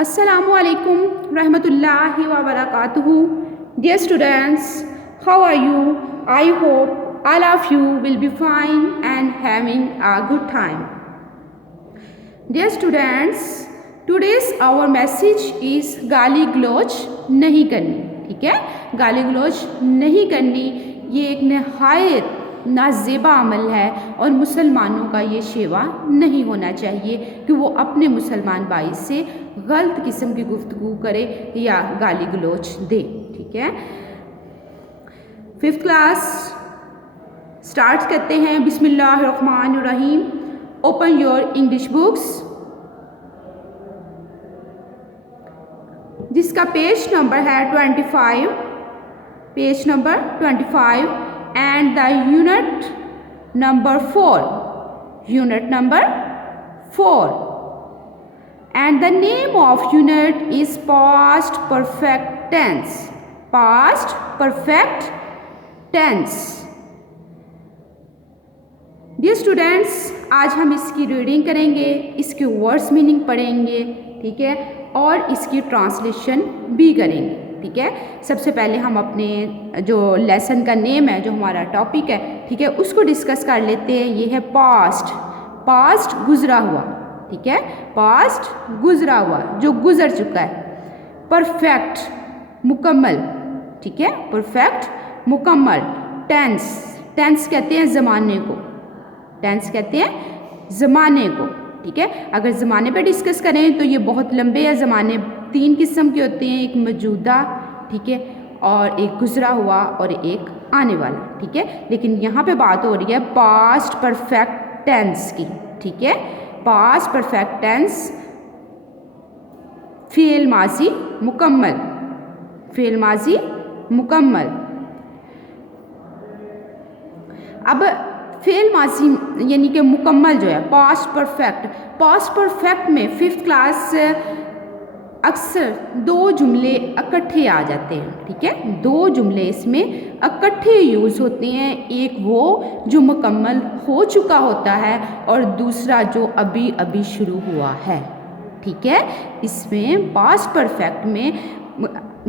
Assalamu alaikum rahmatullahi wa barakatuhu. Dear students, how are you? I hope all of you will be fine and having a good time. Dear students, today's our message is गाली गलौज नहीं करनी. ठीक है, गाली गलौज नहीं करनी ये एक नहायत नाज़ेबा अमल है और मुसलमानों का ये शेवा नहीं होना चाहिए कि वो अपने मुसलमान भाई से गलत किस्म की गुफ्तगू करे या गाली गलौज दे. ठीक है, 5th क्लास स्टार्ट करते हैं. बिस्मिल्लाहिर्रहमानिर्रहीम. ओपन योर इंग्लिश बुक्स, जिसका पेज नंबर है 25, page number 25 and the unit number 4, unit number 4, and the name of unit is past perfect tense, past perfect tense. Dear students, आज हम इसकी reading करेंगे, इसके वर्ड्स मीनिंग पढ़ेंगे. ठीक है, और इसकी ट्रांसलेशन भी करेंगे. ठीक है, सबसे पहले हम अपने जो लेसन का नेम है, जो हमारा टॉपिक है, ठीक है, उसको डिस्कस कर लेते हैं. ये है पास्ट, पास्ट गुजरा हुआ. ठीक है, पास्ट गुजरा हुआ जो गुजर चुका है. परफेक्ट मुकम्मल. ठीक है, परफेक्ट मुकम्मल. टेंस, टेंस कहते हैं ज़माने को, टेंस कहते हैं ज़माने को. ठीक है, अगर ज़माने पे डिस्कस करें तो ये बहुत लंबे हैं. ज़माने 3 किस्म के होते हैं, एक मौजूदा, ठीक है, और एक गुजरा हुआ और एक आने वाला. ठीक है, लेकिन यहाँ पे बात हो रही है पास्ट परफेक्ट टेंस की. ठीक है, पास्ट परफेक्ट टेंस फ़ेल माजी मुकम्मल, फ़ेल माजी मुकम्मल. अब फ़ेल माजी यानी कि मुकम्मल जो है पास्ट परफेक्ट, पास्ट परफेक्ट में 5th क्लास अक्सर 2 जुमले इकट्ठे आ जाते हैं. ठीक है, 2 जुमले इसमें इकट्ठे यूज़ होते हैं. एक वो जो मुकम्मल हो चुका होता है और दूसरा जो अभी अभी शुरू हुआ है. ठीक है, इसमें पास्ट परफेक्ट में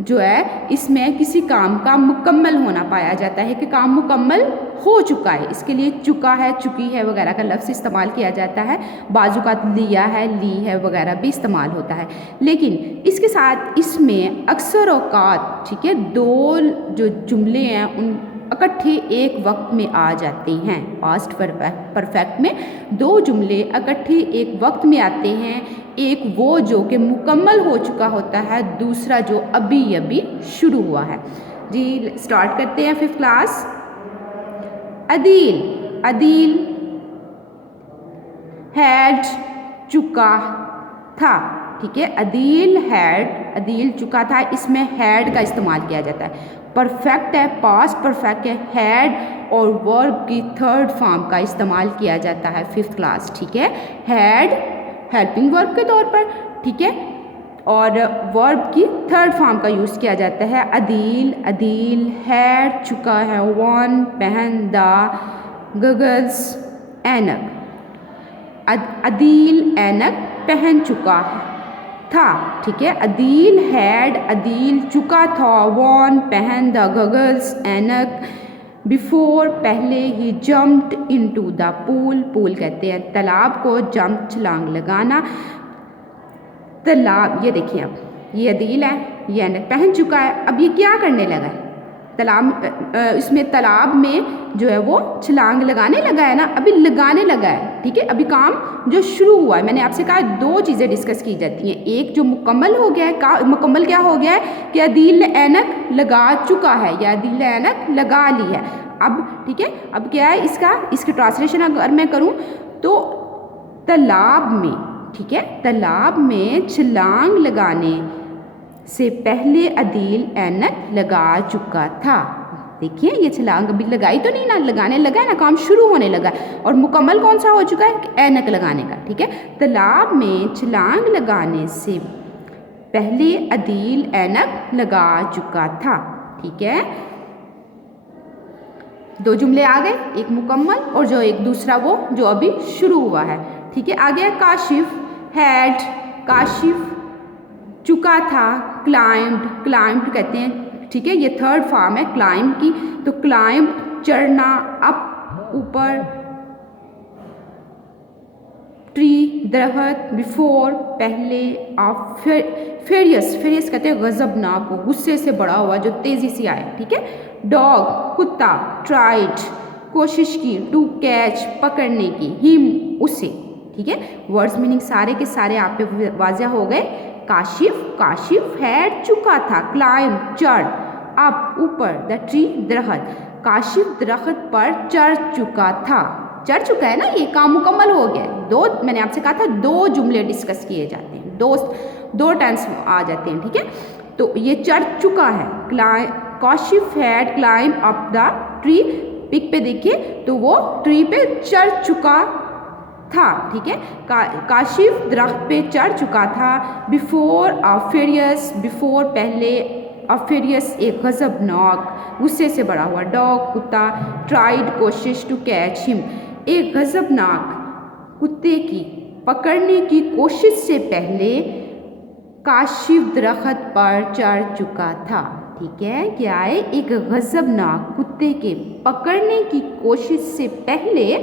जो है इसमें किसी काम का मुकम्मल होना पाया जाता है कि काम मुकम्मल हो चुका है. इसके लिए चुका है, चुकी है वगैरह का लफ्ज़ इस्तेमाल किया जाता है. बाजू का लिया है, ली है वगैरह भी इस्तेमाल होता है. लेकिन इसके साथ इसमें अक्सर औकात, ठीक है, 2 जो जुमले हैं उन इकट्ठे एक वक्त में आ जाते हैं. पास्ट परफेक्ट में 2 जुमले इकट्ठे एक वक्त में आते हैं. एक वो जो कि मुकम्मल हो चुका होता है, दूसरा जो अभी अभी शुरू हुआ है. जी स्टार्ट करते हैं 5th class. Adeel, Adeel had चुका था. ठीक है, अदील हैड, अदील चुका था, इसमें हैड का इस्तेमाल किया जाता है. परफेक्ट है, पास्ट परफेक्ट है, हैड और वर्ब की 3rd फॉर्म का इस्तेमाल किया जाता है 5th क्लास. ठीक है, हैड हेल्पिंग वर्ब के तौर पर. ठीक है, और वर्ब की 3rd फॉर्म का यूज़ किया जाता है. अदील, अदील हैड चुका है वन पहन द गगल्स ऐनक. अदील ऐनक पहन चुका था. ठीक है, अदील हैड, अदील चुका था वन पहन द गगल्स ऐनक बिफोर पहले ही jumped into the pool. Pool कहते हैं तालाब को, जंप छलांग लगाना. तालाब, ये देखिए अब ये अदील है, ये ऐनक पहन चुका है. अब ये क्या करने लगा है, तालाब, इसमें तालाब में जो है वो छलांग लगाने लगा है ना, अभी लगाने लगा है. ठीक है, अभी काम जो शुरू हुआ है. मैंने आपसे कहा 2 चीज़ें डिस्कस की जाती हैं. एक जो मुकम्मल हो गया है, मुकम्मल क्या हो गया है कि अदील ऐनक लगा चुका है या अदील ने ऐनक लगा ली है. अब ठीक है, अब क्या है इसकी ट्रांसलेशन अगर मैं करूँ तो तालाब में, ठीक है, तालाब में छलांग लगाने से पहले अदील ऐनक लगा चुका था. देखिए ये छलांग अभी लगाई तो नहीं ना, लगाने लगा है ना, काम शुरू होने लगा. और मुकम्मल कौन सा हो चुका है, ऐनक लगाने का. ठीक है, तालाब में छलांग लगाने से पहले अदील ऐनक लगा चुका था. ठीक है, 2 जुमले आ गए, एक मुकम्मल और जो एक दूसरा वो जो अभी शुरू हुआ है. ठीक है, आ गया काशिफ हैड, काशिफ चुका था, क्लाइम्ड, क्लाइम्ड कहते हैं, ठीक है, ये थर्ड फॉर्म है क्लाइंब की। तो क्लाइम्ब चढ़ना, अप ऊपर, ट्री दरख्त, बिफोर पहले, ऑफ फेरियस, फेरियस कहते हैं गजबनाक को, गुस्से से बढ़ा हुआ जो तेज़ी से आए, ठीक है। डॉग कुत्ता, ट्राइड कोशिश की, टू कैच पकड़ने की, हिम उसे, ठीक है। वर्ड्स मीनिंग सारे के सारे आप पे वाज़ह हो गए। काशिफ, काशिफ हैड चुका था, क्लाइंब चढ़, अप ऊपर, द ट्री दरख्त, काशिफ दरख्त पर चढ़ चुका था, चढ़ चुका है ना, ये काम मुकम्मल हो गया। दो, मैंने आपसे कहा था दो जुमले डिस्कस किए जाते हैं, दो टाइम्स आ जाते हैं, ठीक है। तो ये चढ़ चुका है, Kashif had climb up the tree, pic पे देखिए तो वो ट्री पे चढ़ चुका था, ठीक है। काशिफ दरख्त पे चढ़ चुका था। बिफोर अ फेरियस, बिफोर पहले, अ फेरियस एक गजबनाक गुस्से से बढ़ा हुआ, डॉग कुत्ता, ट्राइड कोशिश, टू कैच हिम एक गजबनाक कुत्ते की पकड़ने की कोशिश से पहले काशिफ दरख्त पर चढ़ चुका था, ठीक है। क्या है, एक गजबनाक कुत्ते के पकड़ने की कोशिश से पहले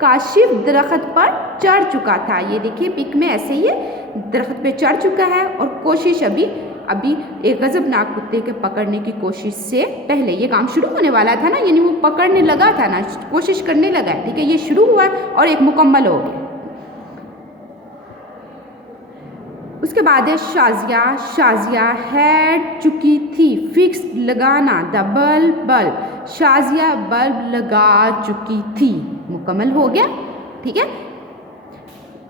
काशिफ दरख्त पर चढ़ चुका था। ये देखिए पिक में ऐसे ही है, दरख्त पे चढ़ चुका है और कोशिश अभी एक गजबनाक कुत्ते के पकड़ने की कोशिश से पहले, ये काम शुरू होने वाला था ना, यानी वो पकड़ने लगा था ना, कोशिश करने लगा है, ठीक है। ये शुरू हुआ और एक मुकम्मल हो गया। उसके बाद है शाजिया, शाजिया हैड चुकी थी, फिक्स लगाना, the bulb, bulb, Shazia bulb लगा चुकी थी, मुकम्मल हो गया, ठीक है।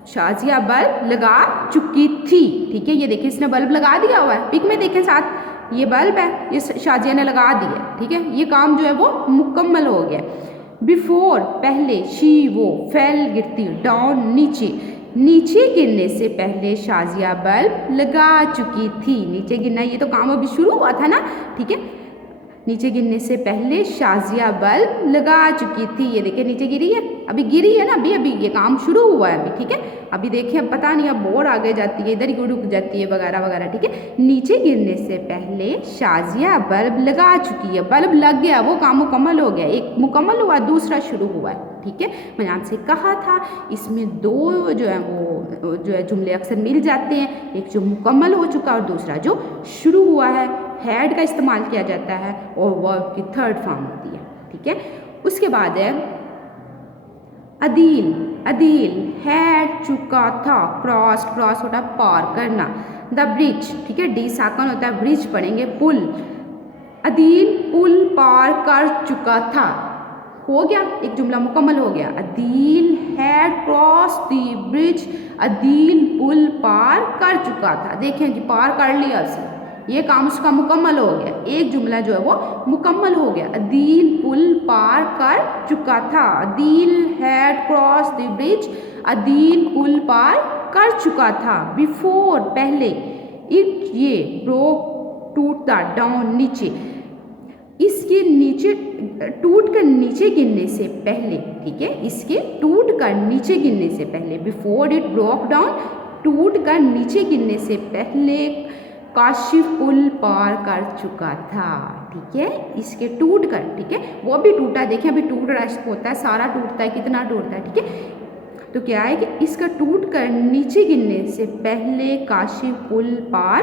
शाजिया बल्ब लगा चुकी थी, ठीक है। ये देखिए इसने बल्ब लगा दिया हुआ है, पिक में देखें साथ, ये बल्ब है, ये शाजिया ने लगा दिया, ठीक है। ये काम जो है वो मुकम्मल हो गया। बिफोर पहले, शी वो, फेल गिरती, डाउन नीचे, नीचे गिरने से पहले शाजिया बल्ब लगा चुकी थी, नीचे गिरना ये तो काम अभी शुरू हुआ था ना, ठीक है। नीचे गिरने से पहले शाजिया बल्ब लगा चुकी थी, ये देखिए नीचे गिरी है, अभी गिरी है ना, अभी ये काम शुरू हुआ है अभी, ठीक है। अभी देखिए अब पता नहीं, अब बोर्ड आगे जाती है, इधर ही रुक जाती है वगैरह वगैरह, ठीक है। नीचे गिरने से पहले शाजिया बल्ब लगा चुकी है, बल्ब लग गया, वो काम मुकम्मल हो गया, एक मुकम्मल हुआ, दूसरा शुरू हुआ है, ठीक है। मैंने आपसे कहा था इसमें दो जो है वो जो है जुमले अक्सर मिल जाते हैं, एक जो मुकम्मल हो चुका और दूसरा जो शुरू हुआ है। हैड का इस्तेमाल किया जाता है और वर्ब की थर्ड फॉर्म होती है, ठीक है। उसके बाद है अदील, अदील हैड चुका था, क्रॉस, क्रॉस होता है पार करना, द ब्रिज, ठीक है, डी साकन होता है, ब्रिज पढ़ेंगे, पुल, अदील पुल पार कर चुका था, हो गया, एक जुमला मुकम्मल हो गया। Adeel had cross the bridge, Adeel पुल पार कर चुका था, देखें जी पार कर लिया उसने, ये काम उसका मुकम्मल हो गया, एक जुमला जो है वो मुकम्मल हो गया। अदील पुल पार कर चुका था, Adeel had cross the bridge, Adeel पुल पार कर चुका था। बिफोर पहले, इट ये, ब्रोक टूटता, डाउन नीचे, इसके नीचे टूट कर नीचे गिरने से पहले, ठीक है, इसके टूट कर नीचे गिरने से पहले, बिफोर इट ब्रोक डाउन, टूट कर नीचे गिरने से पहले काशिफ पुल पार कर चुका था, ठीक है, इसके टूट कर, ठीक है, वो भी टूटा, देखें अभी टूट रहा होता है, सारा टूटता है, कितना टूटता है, ठीक है। तो क्या है कि इसका टूट कर नीचे गिरने से पहले काशिफ पुल पार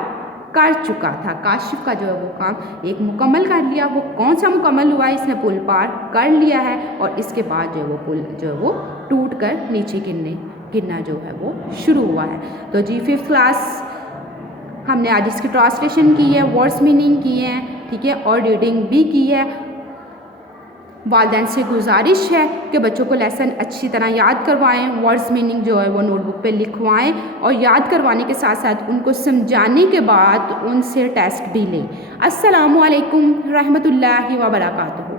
कर चुका था, काशिफ का जो है वो काम एक मुकम्मल कर लिया, वो कौन सा मुकम्मल हुआ है, इसने पुल पार कर लिया है और इसके बाद जो है वो पुल जो है वो टूट कर नीचे गिरना जो है वो शुरू हुआ है। तो जी 5th क्लास हमने आज इसकी ट्रांसलेशन की है, वर्ड्स मीनिंग की है, ठीक है, और रीडिंग भी की है। वालिदैन से गुजारिश है कि बच्चों को लेसन अच्छी तरह याद करवाएं, वर्ड्स मीनिंग जो है वो नोटबुक पे लिखवाएं और याद करवाने के साथ साथ उनको समझाने के बाद उनसे टेस्ट भी लें। अस्सलामु अलैकुम रहमतुल्लाहि व बरकातुहू।